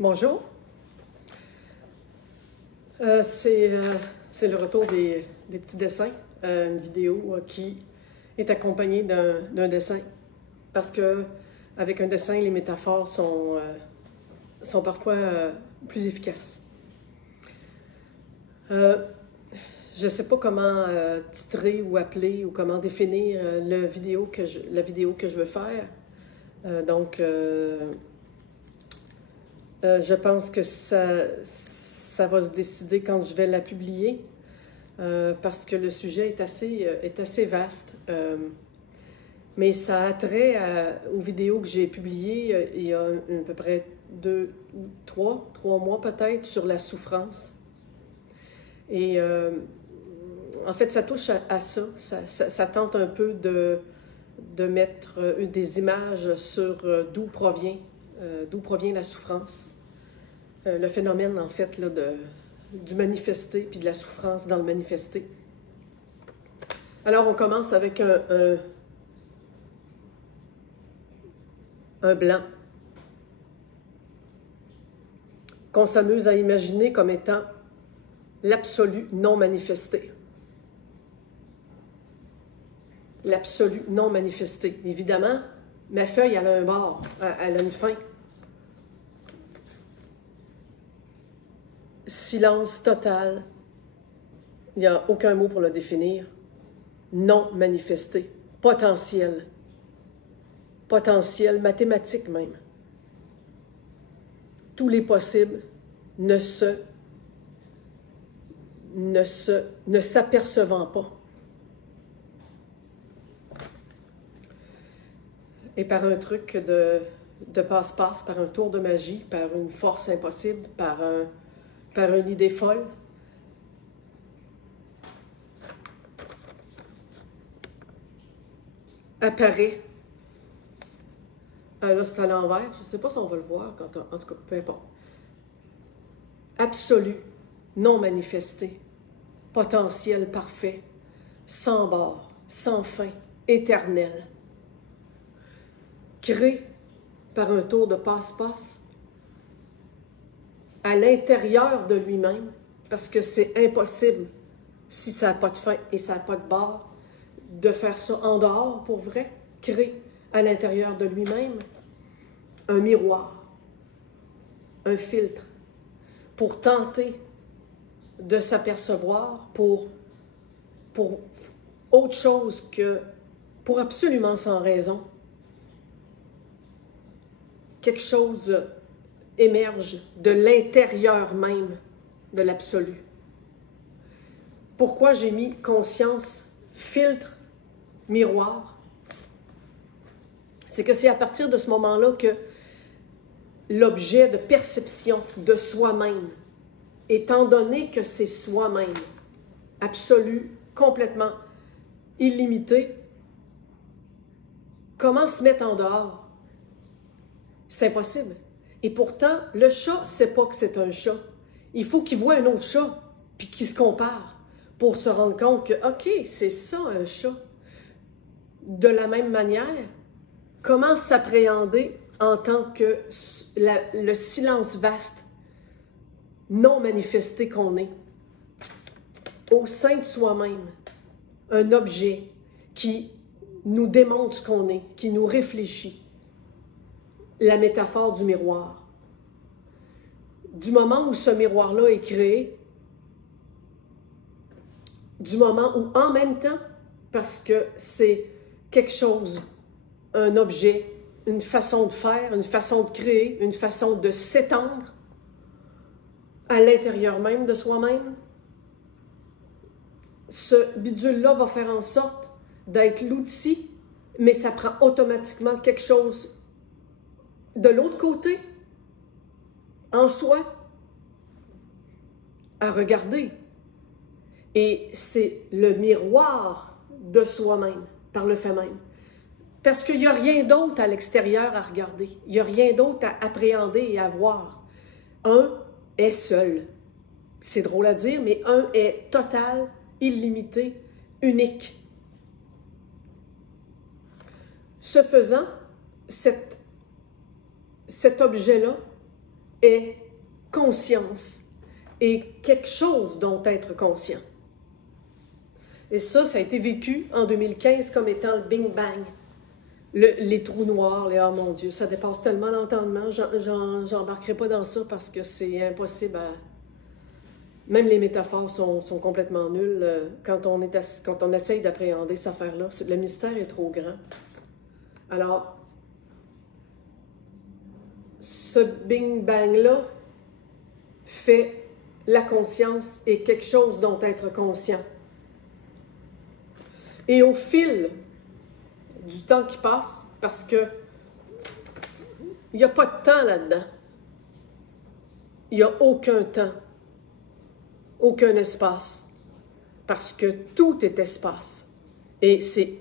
Bonjour. C'est le retour des petits dessins, une vidéo qui est accompagnée d'un dessin. Parce que avec un dessin, les métaphores sont parfois plus efficaces. Je ne sais pas comment titrer ou appeler ou comment définir la vidéo que je veux faire. Je pense que ça va se décider quand je vais la publier, parce que le sujet est assez vaste. Mais ça a trait aux vidéos que j'ai publiées il y a à peu près 2 ou 3 mois peut-être, sur la souffrance. Et en fait, ça touche à ça. Ça tente un peu de mettre des images sur d'où provient la souffrance. Le phénomène, en fait, là, du manifester puis de la souffrance dans le manifester. Alors, on commence avec un blanc qu'on s'amuse à imaginer comme étant l'absolu non manifesté. L'absolu non manifesté. Évidemment, ma feuille, elle a un bord, elle a une fin. Silence total. Il n'y a aucun mot pour le définir. Non manifesté. Potentiel. Potentiel, mathématique même. Tous les possibles ne s'apercevant pas. Et par un truc de passe-passe, par un tour de magie, par une force impossible, par une idée folle, apparaît. Ah, là, c'est à l'envers. Je ne sais pas si on va le voir, en tout cas, peu importe. Absolu, non manifesté, potentiel parfait, sans bord, sans fin, éternel. Créé par un tour de passe-passe, à l'intérieur de lui-même, parce que c'est impossible, si ça n'a pas de fin et ça n'a pas de bord, de faire ça en dehors pour vrai, créé à l'intérieur de lui-même, un miroir, un filtre, pour tenter de s'apercevoir pour autre chose que, pour absolument sans raison. Quelque chose émerge de l'intérieur même de l'absolu. Pourquoi j'ai mis conscience, filtre, miroir? C'est que c'est à partir de ce moment-là que l'objet de perception de soi-même, étant donné que c'est soi-même, absolu, complètement illimité, comment se mettre en dehors? C'est impossible. Et pourtant, le chat ne sait pas que c'est un chat. Il faut qu'il voit un autre chat, puis qu'il se compare, pour se rendre compte que, OK, c'est ça un chat. De la même manière, comment s'appréhender en tant que le silence vaste, non manifesté qu'on est, au sein de soi-même, un objet qui nous démontre ce qu'on est, qui nous réfléchit. La métaphore du miroir. Du moment où ce miroir-là est créé, du moment où en même temps, parce que c'est quelque chose, un objet, une façon de faire, une façon de créer, une façon de s'étendre à l'intérieur même de soi-même, ce bidule-là va faire en sorte d'être l'outil, mais ça prend automatiquement quelque chose de l'autre côté, en soi, à regarder. Et c'est le miroir de soi-même, par le fait même. Parce qu'il n'y a rien d'autre à l'extérieur à regarder. Il n'y a rien d'autre à appréhender et à voir. Un est seul. C'est drôle à dire, mais un est total, illimité, unique. Ce faisant, cet objet-là est conscience et quelque chose dont être conscient. Et ça a été vécu en 2015 comme étant le Big Bang. Les trous noirs, les « oh mon Dieu », ça dépasse tellement l'entendement, j'embarquerai pas dans ça parce que c'est impossible à... Même les métaphores sont complètement nulles quand on essaye d'appréhender cette affaire-là. Le mystère est trop grand. Alors, ce Big Bang-là fait la conscience et quelque chose dont être conscient. Et au fil du temps qui passe, parce que il n'y a pas de temps là-dedans. Il n'y a aucun temps, aucun espace, parce que tout est espace. Et c'est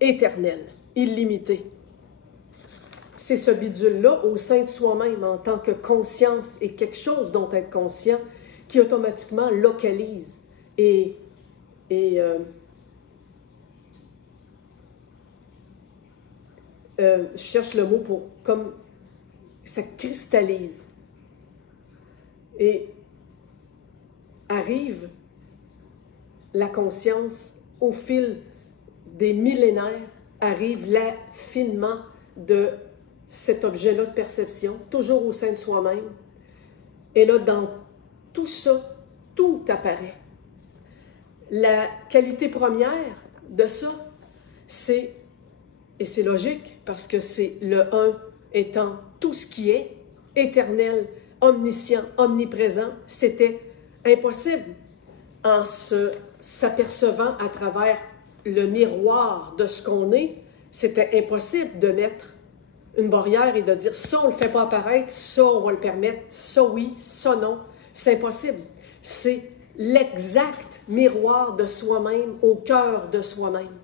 éternel, illimité. C'est ce bidule-là, au sein de soi-même, en tant que conscience et quelque chose dont être conscient, qui automatiquement localise et je cherche le mot pour, comme, ça cristallise. Et arrive la conscience au fil des millénaires, arrive l'affinement de cet objet-là de perception, toujours au sein de soi-même. Et là, dans tout ça, tout apparaît. La qualité première de ça, c'est, et c'est logique, parce que c'est le un étant tout ce qui est, éternel, omniscient, omniprésent, c'était impossible en s'apercevant à travers le miroir de ce qu'on est, c'était impossible de mettre une barrière et de dire ça, on ne le fait pas apparaître, ça, on va le permettre, ça oui, ça non. C'est impossible. C'est l'exact miroir de soi-même, au cœur de soi-même.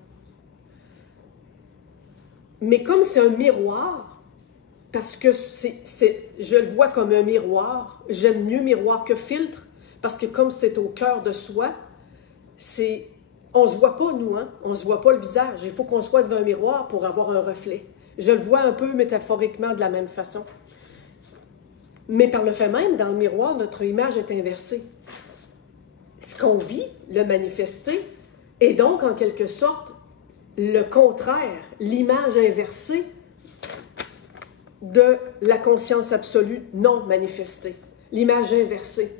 Mais comme c'est un miroir, parce que je le vois comme un miroir, j'aime mieux miroir que filtre, parce que comme c'est au cœur de soi, on ne se voit pas, nous, hein? On ne se voit pas le visage. Il faut qu'on soit devant un miroir pour avoir un reflet. Je le vois un peu métaphoriquement de la même façon. Mais par le fait même, dans le miroir, notre image est inversée. Ce qu'on vit, le manifester, est donc en quelque sorte le contraire, l'image inversée de la conscience absolue non manifestée, l'image inversée.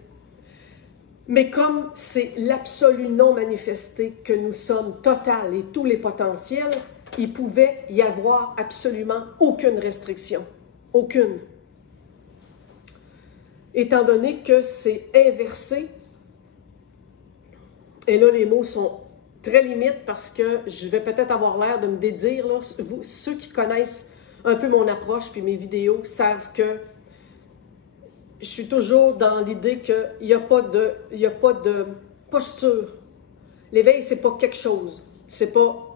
Mais comme c'est l'absolu non manifesté que nous sommes total et tous les potentiels, il pouvait y avoir absolument aucune restriction, aucune. Étant donné que c'est inversé, et là les mots sont très limites parce que je vais peut-être avoir l'air de me dédire, là. Vous, ceux qui connaissent un peu mon approche puis mes vidéos savent que je suis toujours dans l'idée qu'il n'y a pas de posture. L'éveil, c'est pas quelque chose. C'est pas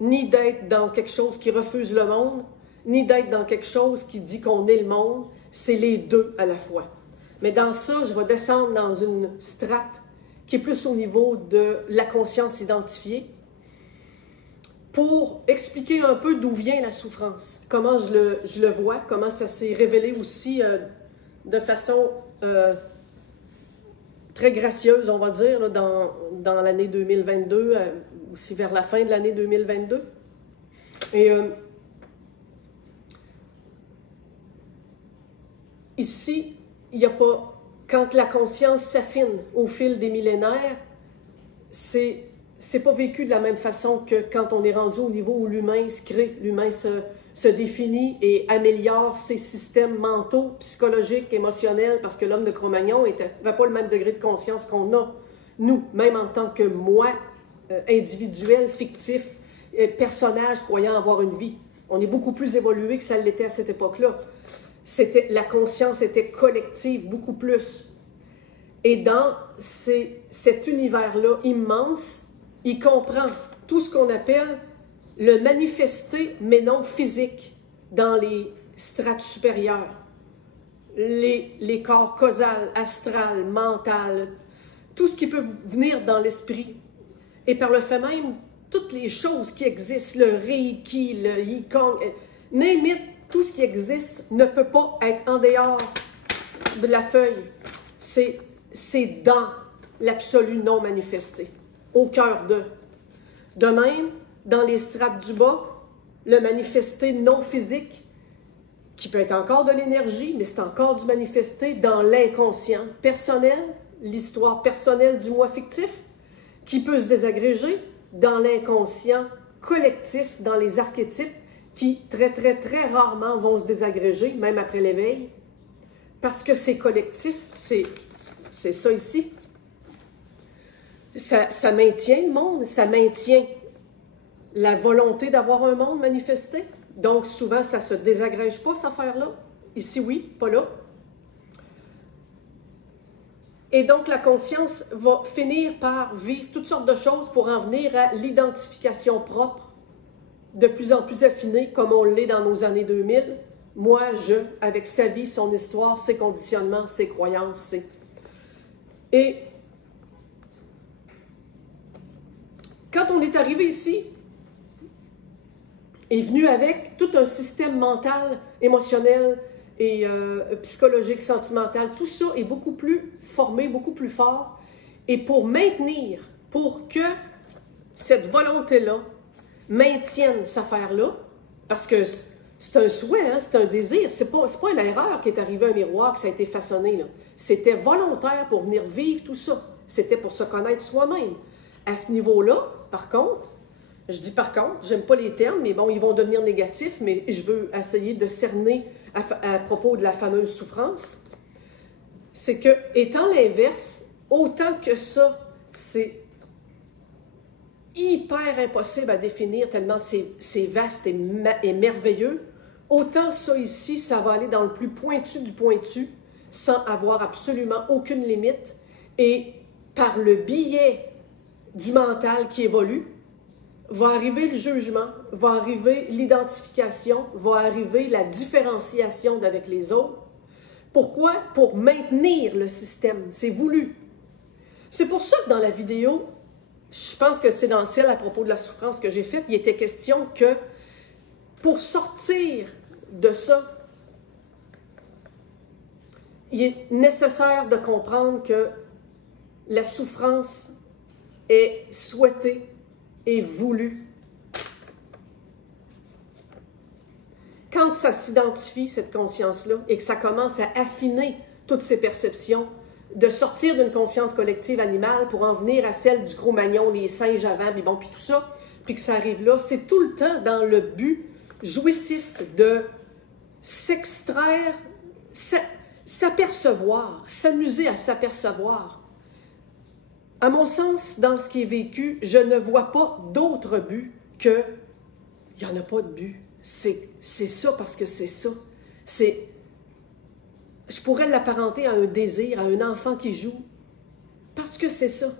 ni d'être dans quelque chose qui refuse le monde, ni d'être dans quelque chose qui dit qu'on est le monde. C'est les deux à la fois. Mais dans ça, je vais descendre dans une strate qui est plus au niveau de la conscience identifiée pour expliquer un peu d'où vient la souffrance, comment je le vois, comment ça s'est révélé aussi de façon très gracieuse, on va dire, là, dans l'année 2022, aussi vers la fin de l'année 2022. Et ici, il n'y a pas... Quand la conscience s'affine au fil des millénaires, c'est pas vécu de la même façon que quand on est rendu au niveau où l'humain se crée, l'humain se définit et améliore ses systèmes mentaux, psychologiques, émotionnels, parce que l'homme de Cro-Magnon n'avait pas le même degré de conscience qu'on a, nous, même en tant que moi, individuel, fictif, personnage croyant avoir une vie. On est beaucoup plus évolué que ça l'était à cette époque-là. La conscience était collective, beaucoup plus. Et dans cet univers-là immense, il comprend tout ce qu'on appelle le manifesté, mais non physique, dans les strates supérieures. Les corps causal, astral, mental, tout ce qui peut venir dans l'esprit. Et par le fait même, toutes les choses qui existent, le Reiki, le Yikong, name it, tout ce qui existe ne peut pas être en dehors de la feuille, c'est dans l'absolu non manifesté, au cœur de. De même, dans les strates du bas, le manifesté non physique, qui peut être encore de l'énergie, mais c'est encore du manifesté dans l'inconscient personnel, l'histoire personnelle du moi fictif, qui peut se désagréger dans l'inconscient collectif, dans les archétypes, qui très, très, très rarement vont se désagréger, même après l'éveil, parce que c'est collectif, c'est ça ici. Ça maintient le monde, ça maintient la volonté d'avoir un monde manifesté. Donc, souvent, ça ne se désagrège pas, cette affaire-là. Ici, oui, pas là. Et donc, la conscience va finir par vivre toutes sortes de choses pour en venir à l'identification propre, de plus en plus affinée, comme on l'est dans nos années 2000. Moi, avec sa vie, son histoire, ses conditionnements, ses croyances, Et quand on est arrivé ici, est venu avec tout un système mental, émotionnel et psychologique, sentimental. Tout ça est beaucoup plus formé, beaucoup plus fort. Et pour maintenir, pour que cette volonté-là maintienne cette affaire-là, parce que c'est un souhait, hein, c'est un désir, c'est pas une erreur qui est arrivée à un miroir, que ça a été façonné. C'était volontaire pour venir vivre tout ça. C'était pour se connaître soi-même. À ce niveau-là, par contre, je dis par contre, j'aime pas les termes, mais bon, ils vont devenir négatifs, mais je veux essayer de cerner à propos de la fameuse souffrance. C'est que, étant l'inverse, autant que ça, c'est hyper impossible à définir tellement c'est vaste et merveilleux, autant ça ici, ça va aller dans le plus pointu du pointu, sans avoir absolument aucune limite, et par le biais du mental qui évolue, va arriver le jugement, va arriver l'identification, va arriver la différenciation d'avec les autres. Pourquoi? Pour maintenir le système. C'est voulu. C'est pour ça que dans la vidéo, je pense que c'est dans celle à propos de la souffrance que j'ai faite, il était question que pour sortir de ça, il est nécessaire de comprendre que la souffrance est souhaitée et voulu. Quand ça s'identifie, cette conscience-là, et que ça commence à affiner toutes ces perceptions, de sortir d'une conscience collective animale pour en venir à celle du Cro-Magnon, les singes avant, puis bon, puis tout ça, puis que ça arrive là, c'est tout le temps dans le but jouissif de s'extraire, s'apercevoir, s'amuser à s'apercevoir. À mon sens, dans ce qui est vécu, je ne vois pas d'autre but que il n'y en a pas de but. C'est ça parce que c'est ça. Je pourrais l'apparenter à un désir, à un enfant qui joue, parce que c'est ça.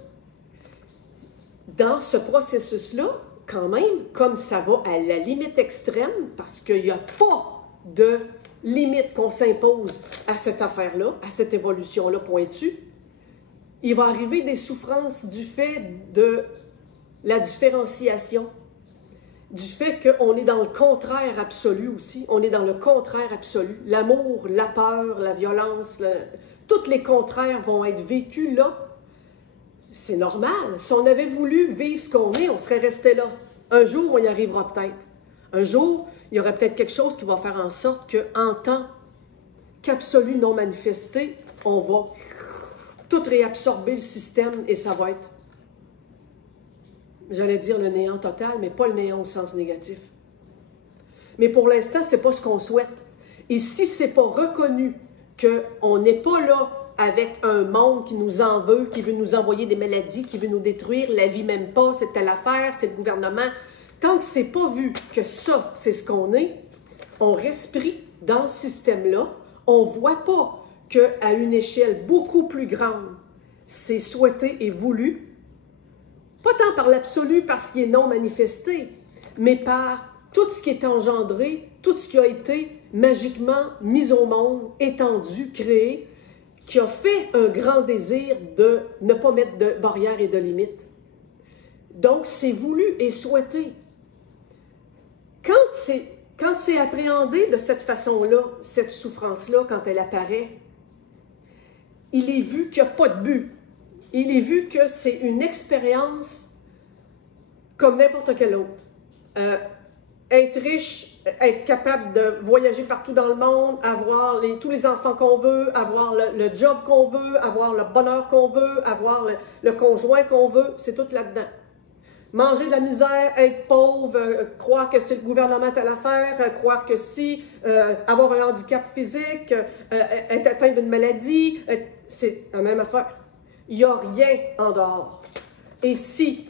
Dans ce processus-là, quand même, comme ça va à la limite extrême, parce qu'il n'y a pas de limite qu'on s'impose à cette affaire-là, à cette évolution-là pointue, il va arriver des souffrances du fait de la différenciation, du fait qu'on est dans le contraire absolu aussi, on est dans le contraire absolu. L'amour, la peur, la violence, tous les contraires vont être vécus là. C'est normal. Si on avait voulu vivre ce qu'on est, on serait resté là. Un jour, on y arrivera peut-être. Un jour, il y aurait peut-être quelque chose qui va faire en sorte qu'en tant qu'absolu non manifesté, on va tout réabsorber le système et ça va être, j'allais dire le néant total, mais pas le néant au sens négatif. Mais pour l'instant, c'est pas ce qu'on souhaite. Et si c'est pas reconnu qu'on n'est pas là avec un monde qui nous en veut, qui veut nous envoyer des maladies, qui veut nous détruire, la vie même pas, c'est telle affaire, c'est le gouvernement. Tant que c'est pas vu que ça, c'est ce qu'on est, on respire dans ce système-là, on voit pas qu'à une échelle beaucoup plus grande, c'est souhaité et voulu, pas tant par l'absolu, parce qu'il est non manifesté, mais par tout ce qui est engendré, tout ce qui a été magiquement mis au monde, étendu, créé, qui a fait un grand désir de ne pas mettre de barrières et de limites. Donc, c'est voulu et souhaité. Quand c'est appréhendé de cette façon-là, cette souffrance-là, quand elle apparaît, il est vu qu'il n'y a pas de but. Il est vu que c'est une expérience comme n'importe quelle autre. Être riche, être capable de voyager partout dans le monde, avoir tous les enfants qu'on veut, avoir le job qu'on veut, avoir le bonheur qu'on veut, avoir le conjoint qu'on veut, c'est tout là-dedans. Manger de la misère, être pauvre, croire que c'est le gouvernement à l'affaire, croire que si, avoir un handicap physique, être atteint d'une maladie, c'est la même affaire. Il n'y a rien en dehors. Et si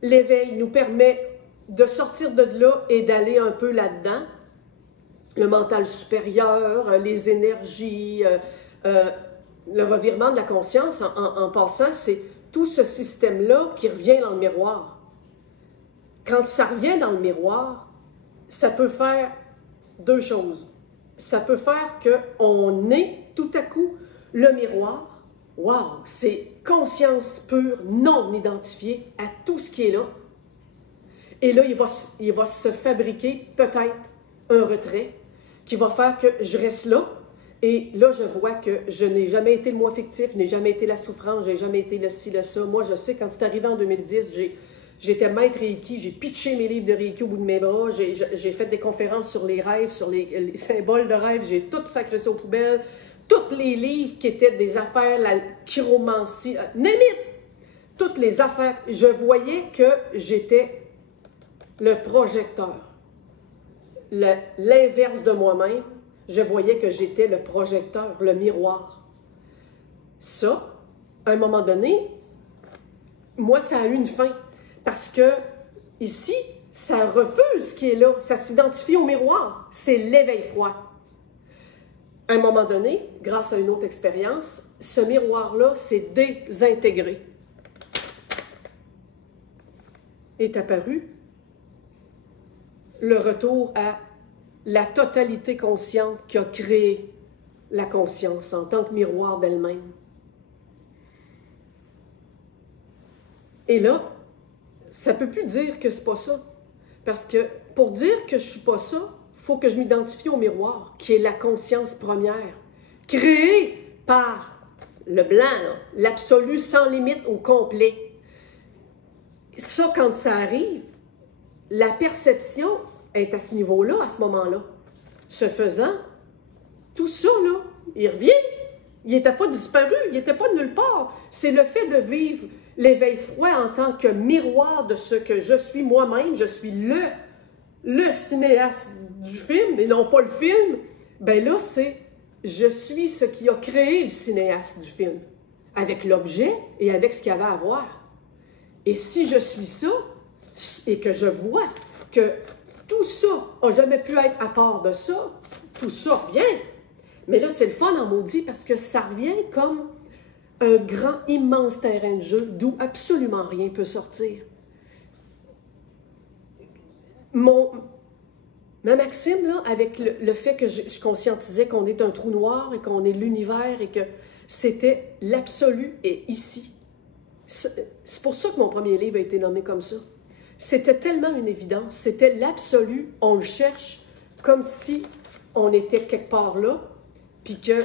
l'éveil nous permet de sortir de là et d'aller un peu là-dedans, le mental supérieur, les énergies, le revirement de la conscience, en passant, c'est tout ce système-là qui revient dans le miroir. Quand ça revient dans le miroir, ça peut faire deux choses. Ça peut faire qu'on est tout à coup le miroir. Wow! C'est conscience pure, non identifiée à tout ce qui est là. Et là, il va se fabriquer peut-être un retrait qui va faire que je reste là. Et là, je vois que je n'ai jamais été le moi fictif, je n'ai jamais été la souffrance, je n'ai jamais été le ci, le ça. Moi, je sais, quand c'est arrivé en 2010, j'étais maître Reiki, j'ai pitché mes livres de Reiki au bout de mes bras, j'ai fait des conférences sur les rêves, sur les symboles de rêve, j'ai tout sacré ça aux poubelles. Tous les livres qui étaient des affaires, la chiromancie, toutes les affaires, je voyais que j'étais le projecteur. L'inverse de moi-même, je voyais que j'étais le projecteur, le miroir. Ça, à un moment donné, moi, ça a eu une fin. Parce que ici, ça refuse ce qui est là. Ça s'identifie au miroir. C'est l'éveil froid. À un moment donné, grâce à une autre expérience, ce miroir-là s'est désintégré. Est apparu le retour à la totalité consciente qui a créé la conscience en tant que miroir d'elle-même. Et là, ça ne peut plus dire que c'est pas ça. Parce que pour dire que je ne suis pas ça, il faut que je m'identifie au miroir, qui est la conscience première, créée par le blanc, l'absolu sans limite au complet. Ça, quand ça arrive, la perception est à ce niveau-là, à ce moment-là. Ce faisant, tout ça, là, il revient. Il n'était pas disparu, il n'était pas de nulle part. C'est le fait de vivre l'éveil froid en tant que miroir de ce que je suis moi-même. Je suis le cinéaste du film, et non pas le film. Ben là, c'est je suis ce qui a créé le cinéaste du film, avec l'objet et avec ce qu'il y avait à voir. Et si je suis ça, et que je vois que tout ça n'a jamais pu être à part de ça, tout ça revient. Mais là, c'est le fun en maudit parce que ça revient comme un grand, immense terrain de jeu d'où absolument rien peut sortir. Ma maxime, là, avec le fait que je conscientisais qu'on est un trou noir et qu'on est l'univers et que c'était l'absolu et ici. C'est pour ça que mon premier livre a été nommé comme ça. C'était tellement une évidence, c'était l'absolu, on le cherche comme si on était quelque part là, puis qu'il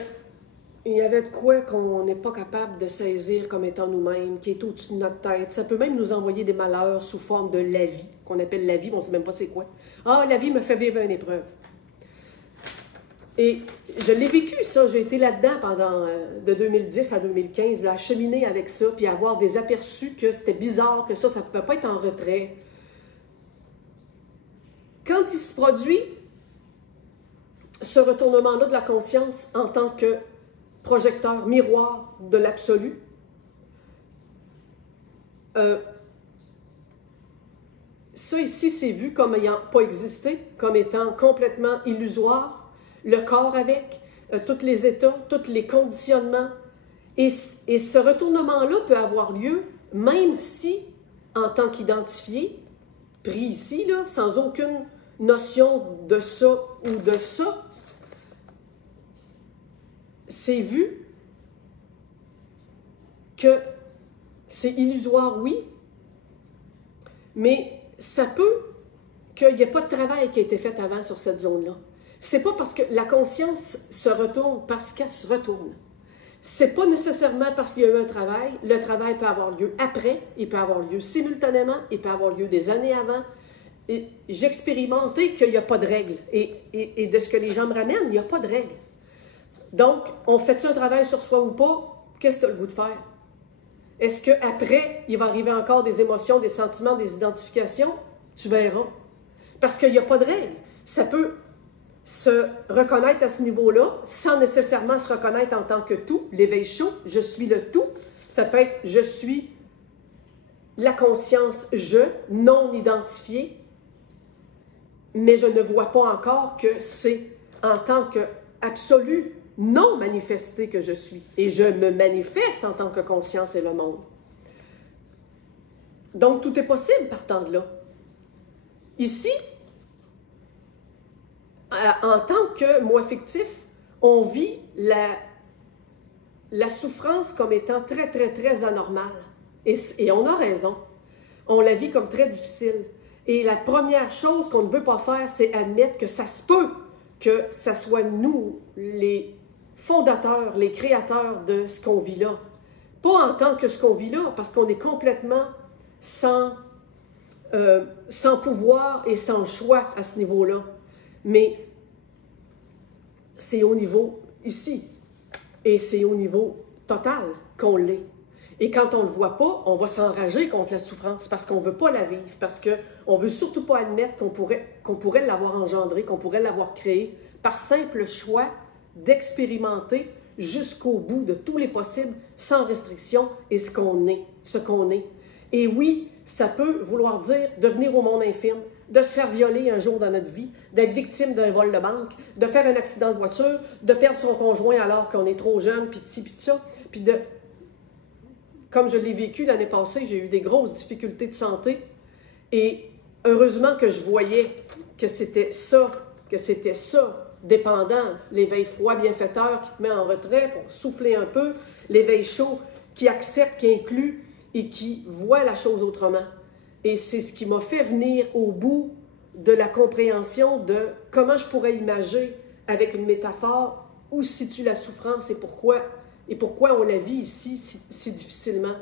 y avait de quoi qu'on n'est pas capable de saisir comme étant nous-mêmes, qui est au-dessus de notre tête. Ça peut même nous envoyer des malheurs sous forme de la vie, qu'on appelle la vie, mais on ne sait même pas c'est quoi. Ah, la vie me fait vivre une épreuve. Et je l'ai vécu, ça. J'ai été là-dedans pendant de 2010 à 2015, là, à cheminer avec ça, puis à avoir des aperçus que c'était bizarre, que ça ne pouvait pas être en retrait. Quand il se produit ce retournement-là de la conscience en tant que projecteur, miroir de l'absolu, ça ici, c'est vu comme ayant pas existé, comme étant complètement illusoire, le corps avec, tous les états, tous les conditionnements. Et ce retournement-là peut avoir lieu, même si, en tant qu'identifié, pris ici, là, sans aucune notion de ça ou de ça, c'est vu que c'est illusoire, oui, mais ça peut qu'il n'y ait pas de travail qui a été fait avant sur cette zone-là. C'est pas parce que la conscience se retourne parce qu'elle se retourne. C'est pas nécessairement parce qu'il y a eu un travail. Le travail peut avoir lieu après, il peut avoir lieu simultanément, il peut avoir lieu des années avant. J'expérimentais qu'il n'y a pas de règle. Et de ce que les gens me ramènent, il n'y a pas de règle. Donc, on fait un travail sur soi ou pas? Qu'est-ce que tu as le goût de faire? Est-ce qu'après, il va arriver encore des émotions, des sentiments, des identifications? Tu verras. Parce qu'il n'y a pas de règle. Ça peut se reconnaître à ce niveau-là, sans nécessairement se reconnaître en tant que tout. L'éveil chaud, je suis le tout. Ça peut être je suis la conscience je, non identifiée, mais je ne vois pas encore que c'est en tant qu'absolu non manifesté que je suis. Et je me manifeste en tant que conscience et le monde. Donc, tout est possible partant de là. Ici, en tant que moi fictif, on vit la souffrance comme étant très, très, très anormale. Et on a raison. On la vit comme très difficile. Et la première chose qu'on ne veut pas faire, c'est admettre que ça se peut que ça soit nous, les fondateurs, les créateurs de ce qu'on vit là. Pas en tant que ce qu'on vit là, parce qu'on est complètement sans pouvoir et sans choix à ce niveau-là. Mais c'est au niveau ici. Et c'est au niveau total qu'on l'est. Et quand on ne le voit pas, on va s'enrager contre la souffrance parce qu'on ne veut pas la vivre, parce qu'on ne veut surtout pas admettre qu'on pourrait l'avoir engendrée, qu'on pourrait l'avoir créée par simple choix d'expérimenter jusqu'au bout de tous les possibles, sans restriction, et ce qu'on est. Et oui, ça peut vouloir dire de venir au monde infirme, de se faire violer un jour dans notre vie, d'être victime d'un vol de banque, de faire un accident de voiture, de perdre son conjoint alors qu'on est trop jeune, puis de ci, puis de ça, puis de... Comme je l'ai vécu l'année passée, j'ai eu des grosses difficultés de santé et heureusement que je voyais que c'était ça, dépendant, l'éveil froid bienfaiteur qui te met en retrait pour souffler un peu, l'éveil chaud qui accepte, qui inclut et qui voit la chose autrement. Et c'est ce qui m'a fait venir au bout de la compréhension de comment je pourrais imager avec une métaphore où se situe la souffrance et pourquoi on la vit ici si difficilement.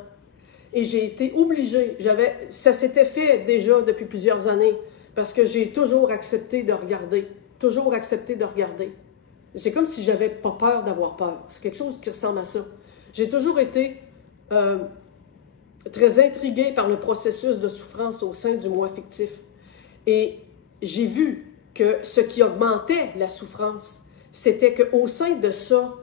Et j'ai été obligée, ça s'était fait déjà depuis plusieurs années, parce que j'ai toujours accepté de regarder, C'est comme si j'avais pas peur d'avoir peur. C'est quelque chose qui ressemble à ça. J'ai toujours été très intriguée par le processus de souffrance au sein du moi fictif. Et j'ai vu que ce qui augmentait la souffrance, c'était qu'au sein de ça,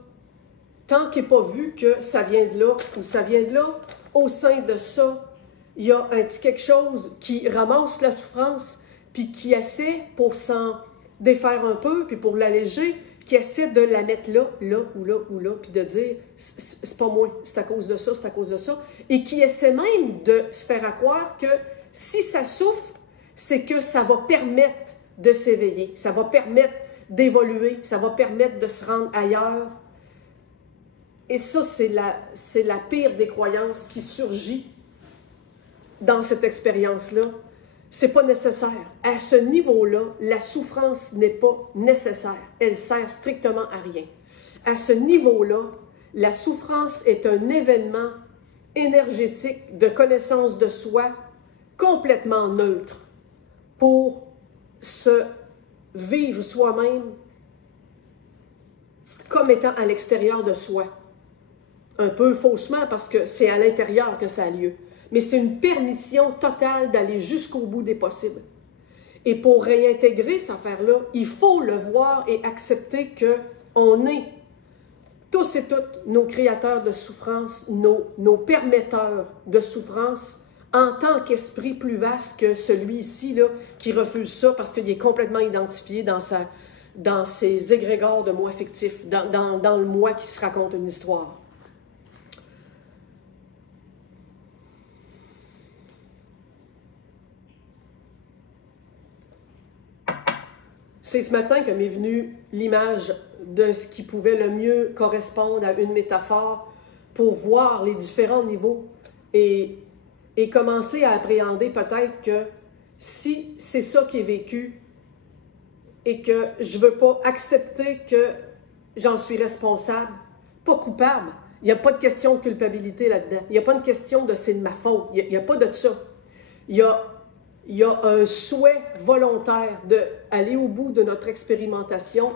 tant qu'il n'est pas vu que ça vient de là ou ça vient de là, au sein de ça, il y a un petit quelque chose qui ramasse la souffrance, puis qui essaie, pour s'en défaire un peu, puis pour l'alléger, qui essaie de la mettre là, puis de dire « c'est pas moi, c'est à cause de ça, c'est à cause de ça », et qui essaie même de se faire croire que si ça souffre, c'est que ça va permettre de s'éveiller, ça va permettre d'évoluer, ça va permettre de se rendre ailleurs. Et ça, c'est la pire des croyances qui surgit dans cette expérience-là. C'est pas nécessaire. À ce niveau-là, la souffrance n'est pas nécessaire. Elle sert strictement à rien. À ce niveau-là, la souffrance est un événement énergétique de connaissance de soi complètement neutre pour se vivre soi-même comme étant à l'extérieur de soi. Un peu faussement parce que c'est à l'intérieur que ça a lieu. Mais c'est une permission totale d'aller jusqu'au bout des possibles. Et pour réintégrer cette affaire-là, il faut le voir et accepter qu'on est tous et toutes nos créateurs de souffrance, nos permetteurs de souffrance, en tant qu'esprit plus vaste que celui-ci là, qui refuse ça parce qu'il est complètement identifié dans ses égrégores de moi fictifs, dans le moi qui se raconte une histoire. C'est ce matin que m'est venue l'image de ce qui pouvait le mieux correspondre à une métaphore pour voir les différents niveaux et commencer à appréhender peut-être que si c'est ça qui est vécu, et que je ne veux pas accepter que j'en suis responsable, pas coupable. Il n'y a pas de question de culpabilité là-dedans. Il n'y a pas de question de c'est de ma faute. Il n'y a pas de ça. Il y a un souhait volontaire d'aller au bout de notre expérimentation.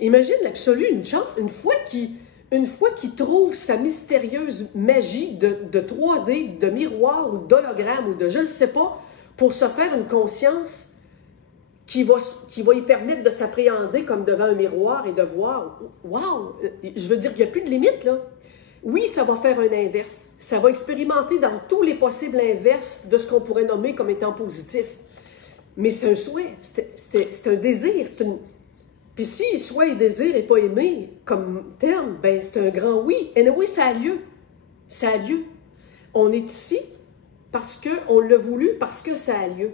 Imagine l'absolu, une fois qu'il trouve sa mystérieuse magie de 3D, de miroir ou d'hologramme ou de je ne sais pas, pour se faire une conscience qui va lui permettre de s'appréhender comme devant un miroir et de voir, wow, je veux dire, il n'y a plus de limite, là. Oui, ça va faire un inverse. Ça va expérimenter dans tous les possibles inverses de ce qu'on pourrait nommer comme étant positif. Mais c'est un souhait, c'est un désir, Puis si souhait et désir n'est pas aimé comme terme, ben c'est un grand oui. Et oui, ça a lieu. Ça a lieu. On est ici parce qu'on l'a voulu, parce que ça a lieu.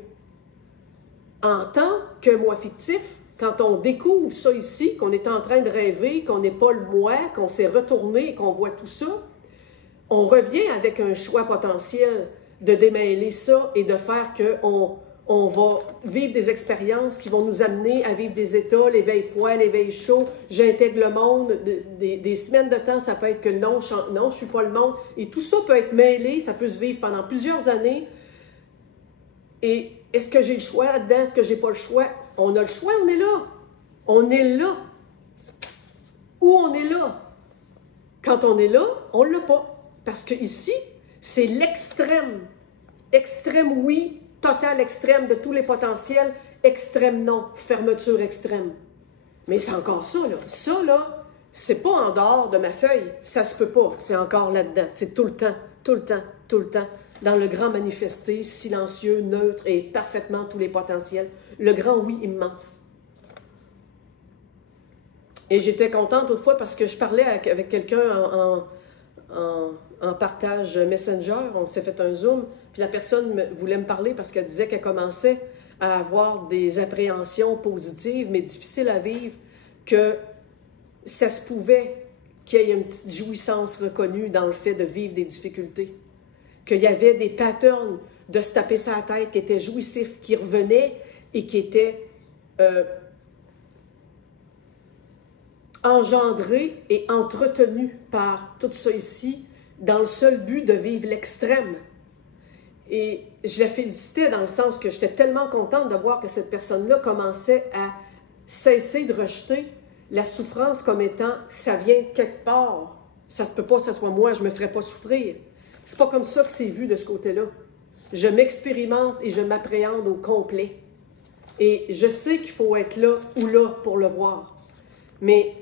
En tant que moi fictif, quand on découvre ça ici, qu'on est en train de rêver, qu'on n'est pas le moi, qu'on s'est retourné, qu'on voit tout ça, on revient avec un choix potentiel de démêler ça et de faire qu'on va vivre des expériences qui vont nous amener à vivre des états, l'éveil froid, l'éveil chaud, j'intègre le monde, des semaines de temps, ça peut être que non, je ne suis pas le monde, et tout ça peut être mêlé, ça peut se vivre pendant plusieurs années, et est-ce que j'ai le choix là-dedans, est-ce que j'ai pas le choix? On a le choix, on est là. On est là. Où on est là? Quand on est là, on ne l'a pas. Parce que ici, c'est l'extrême. Extrême oui, total extrême de tous les potentiels, extrême non, fermeture extrême. Mais c'est encore ça, là. Ça, là, c'est pas en dehors de ma feuille. Ça se peut pas. C'est encore là-dedans. C'est tout le temps, tout le temps, tout le temps. Dans le grand manifesté, silencieux, neutre et parfaitement tous les potentiels. Le grand oui immense. Et j'étais contente autrefois parce que je parlais avec quelqu'un en partage Messenger. On s'est fait un Zoom, puis la personne voulait me parler parce qu'elle disait qu'elle commençait à avoir des appréhensions positives, mais difficiles à vivre, que ça se pouvait qu'il y ait une petite jouissance reconnue dans le fait de vivre des difficultés. Qu'il y avait des patterns de se taper sa tête qui étaient jouissifs, qui revenaient et qui étaient engendrés et entretenus par tout ça ici, dans le seul but de vivre l'extrême. Et je la félicitais dans le sens que j'étais tellement contente de voir que cette personne-là commençait à cesser de rejeter la souffrance comme étant « ça vient de quelque part, ça se peut pas que ce soit moi, je me ferais pas souffrir ». C'est pas comme ça que c'est vu de ce côté-là. Je m'expérimente et je m'appréhende au complet. Et je sais qu'il faut être là ou là pour le voir. Mais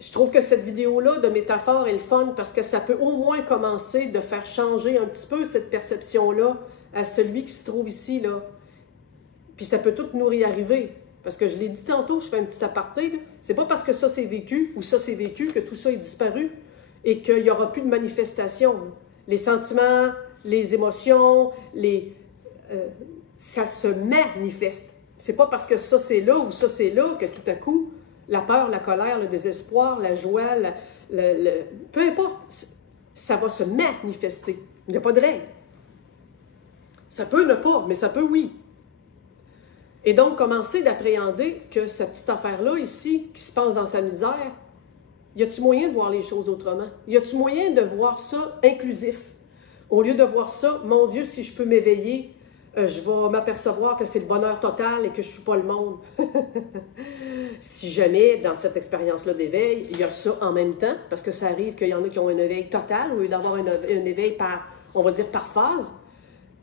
je trouve que cette vidéo-là de métaphore est le fun parce que ça peut au moins commencer de faire changer un petit peu cette perception-là à celui qui se trouve ici, là. Puis ça peut tout nous y arriver. Parce que je l'ai dit tantôt, je fais un petit aparté, c'est pas parce que ça c'est vécu ou ça c'est vécu que tout ça est disparu et qu'il n'y aura plus de manifestation. Les sentiments, les émotions, ça se manifeste. C'est pas parce que ça c'est là ou ça c'est là que tout à coup, la peur, la colère, le désespoir, la joie, peu importe, ça va se manifester. Il n'y a pas de règle. Ça peut ne pas, mais ça peut oui. Et donc, commencer d'appréhender que cette petite affaire-là ici, qui se passe dans sa misère, y a-t-il moyen de voir les choses autrement? Y a-t-il moyen de voir ça inclusif? Au lieu de voir ça, mon Dieu, si je peux m'éveiller, je vais m'apercevoir que c'est le bonheur total et que je ne suis pas le monde. Si jamais, dans cette expérience-là d'éveil, il y a ça en même temps, parce que ça arrive qu'il y en a qui ont un éveil total, au lieu d'avoir un éveil par, on va dire, par phase,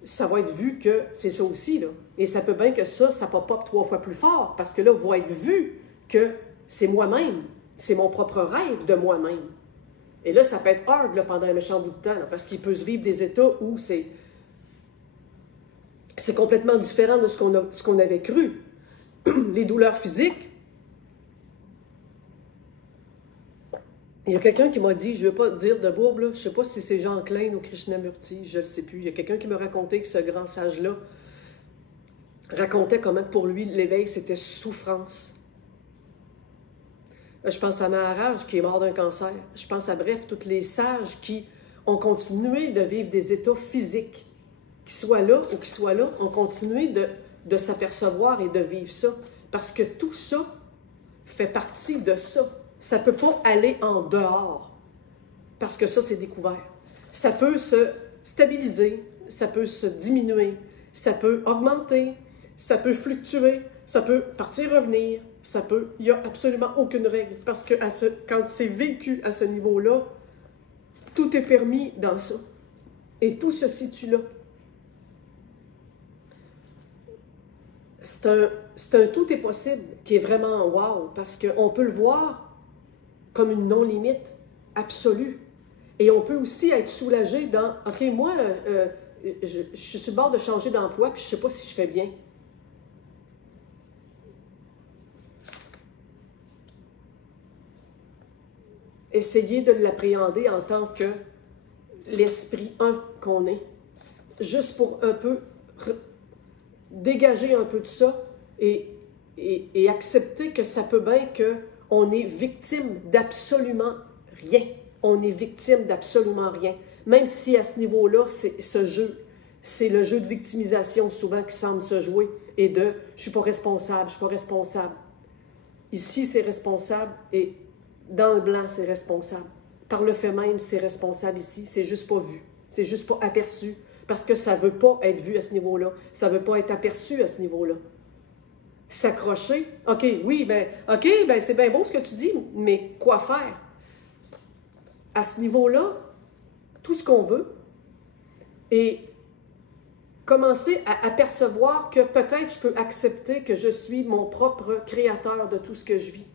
ça va être vu que c'est ça aussi, là. Et ça peut bien que ça pop-up 3 fois plus fort, parce que là, va être vu que c'est moi-même, c'est mon propre rêve de moi-même. Et là, ça peut être hard là, pendant un méchant bout de temps, là, parce qu'il peut se vivre des états où c'est complètement différent de ce qu'on avait cru. Les douleurs physiques. Il y a quelqu'un qui m'a dit, je ne veux pas dire de bourbe, là, je ne sais pas si c'est Jean Klein ou Krishnamurti, je ne sais plus. Il y a quelqu'un qui me racontait que ce grand sage-là racontait comment pour lui l'éveil c'était souffrance. Je pense à Maharaj qui est mort d'un cancer. Je pense à bref, tous les sages qui ont continué de vivre des états physiques. Qu'ils soient là ou qu'ils soient là, ont continué de s'apercevoir et de vivre ça. Parce que tout ça fait partie de ça. Ça ne peut pas aller en dehors, parce que ça, c'est découvert. Ça peut se stabiliser, ça peut se diminuer, ça peut augmenter, ça peut fluctuer, ça peut partir, revenir, ça peut... Il n'y a absolument aucune règle, parce que quand c'est vécu à ce niveau-là, tout est permis dans ça. Et tout se situe là. C'est un tout est possible qui est vraiment wow, parce qu'on peut le voir comme une non-limite absolue. Et on peut aussi être soulagé dans, OK, moi, je suis sur le bord de changer d'emploi, puis je ne sais pas si je fais bien. Essayez de l'appréhender en tant que l'esprit un qu'on est, juste pour un peu dégager un peu de ça et accepter que ça peut bien qu'on est victime d'absolument rien. On est victime d'absolument rien. Même si à ce niveau-là, c'est le jeu de victimisation souvent qui semble se jouer et de « je ne suis pas responsable, je ne suis pas responsable ». Ici, c'est responsable et dans le blanc, c'est responsable. Par le fait même, c'est responsable ici. C'est juste pas vu. C'est juste pas aperçu. Parce que ça ne veut pas être vu à ce niveau-là. Ça ne veut pas être aperçu à ce niveau-là. S'accrocher. OK, oui, c'est bien beau ce que tu dis, mais quoi faire? À ce niveau-là, tout ce qu'on veut. Et commencer à apercevoir que peut-être je peux accepter que je suis mon propre créateur de tout ce que je vis.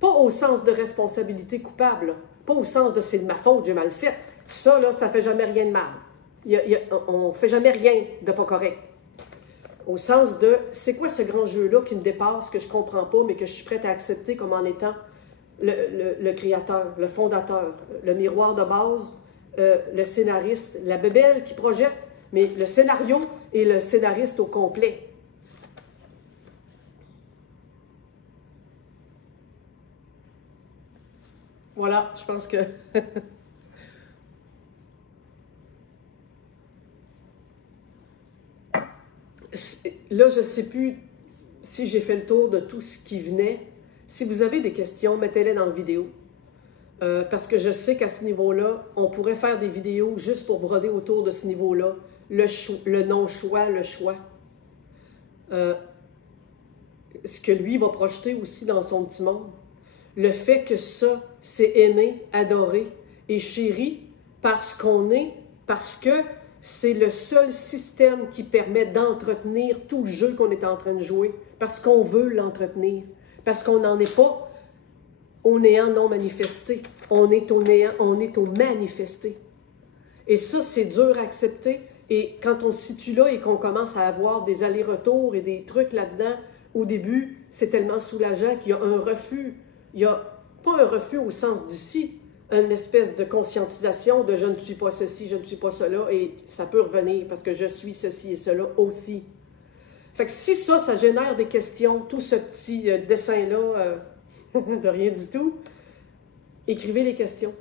Pas au sens de responsabilité coupable, là. Pas au sens de c'est de ma faute, j'ai mal fait. Ça, là, ça ne fait jamais rien de mal. On ne fait jamais rien de pas correct. Au sens de, c'est quoi ce grand jeu-là qui me dépasse, que je ne comprends pas, mais que je suis prête à accepter comme en étant le créateur, le fondateur, le miroir de base, le scénariste, la bébelle qui projette, mais le scénario et le scénariste au complet. Voilà, je pense que... Là, je ne sais plus si j'ai fait le tour de tout ce qui venait. Si vous avez des questions, mettez-les dans la vidéo. Parce que je sais qu'à ce niveau-là, on pourrait faire des vidéos juste pour broder autour de ce niveau-là. Le non-choix, le choix. Ce que lui va projeter aussi dans son petit monde. Le fait que ça, c'est aimé, adoré et chéri parce qu'on est, parce que c'est le seul système qui permet d'entretenir tout le jeu qu'on est en train de jouer, parce qu'on veut l'entretenir, parce qu'on n'en est pas au néant non manifesté, on est au néant, on est au manifesté. Et ça, c'est dur à accepter. Et quand on se situe là et qu'on commence à avoir des allers-retours et des trucs là-dedans, au début, c'est tellement soulageant qu'il y a un refus. Il n'y a pas un refus au sens d'ici, une espèce de conscientisation de « je ne suis pas ceci, je ne suis pas cela » et ça peut revenir parce que je suis ceci et cela aussi. Fait que si ça génère des questions, tout ce petit dessin-là, de rien du tout, écrivez les questions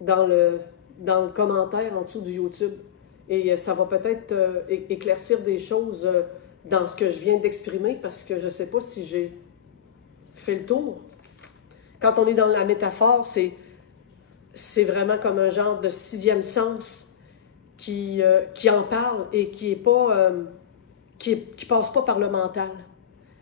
dans le commentaire en dessous du YouTube et ça va peut-être éclaircir des choses dans ce que je viens d'exprimer parce que je ne sais pas si j'ai fait le tour. Quand on est dans la métaphore, c'est vraiment comme un genre de sixième sens qui en parle et qui passe pas par le mental.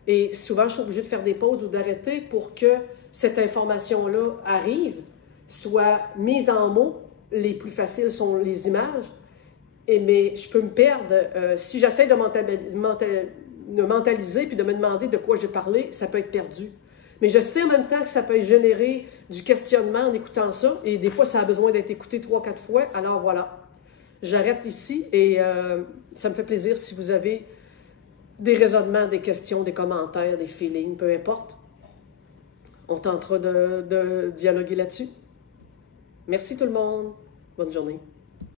Et souvent, je suis obligée de faire des pauses ou d'arrêter pour que cette information-là arrive, soit mise en mots. Les plus faciles sont les images, mais je peux me perdre. Si j'essaie de mentaliser puis de me demander de quoi j'ai parlé, ça peut être perdu. Mais je sais en même temps que ça peut générer du questionnement en écoutant ça. Et des fois, ça a besoin d'être écouté 3-4 fois. Alors voilà, j'arrête ici et ça me fait plaisir si vous avez des raisonnements, des questions, des commentaires, des feelings, peu importe. On tentera de dialoguer là-dessus. Merci tout le monde. Bonne journée.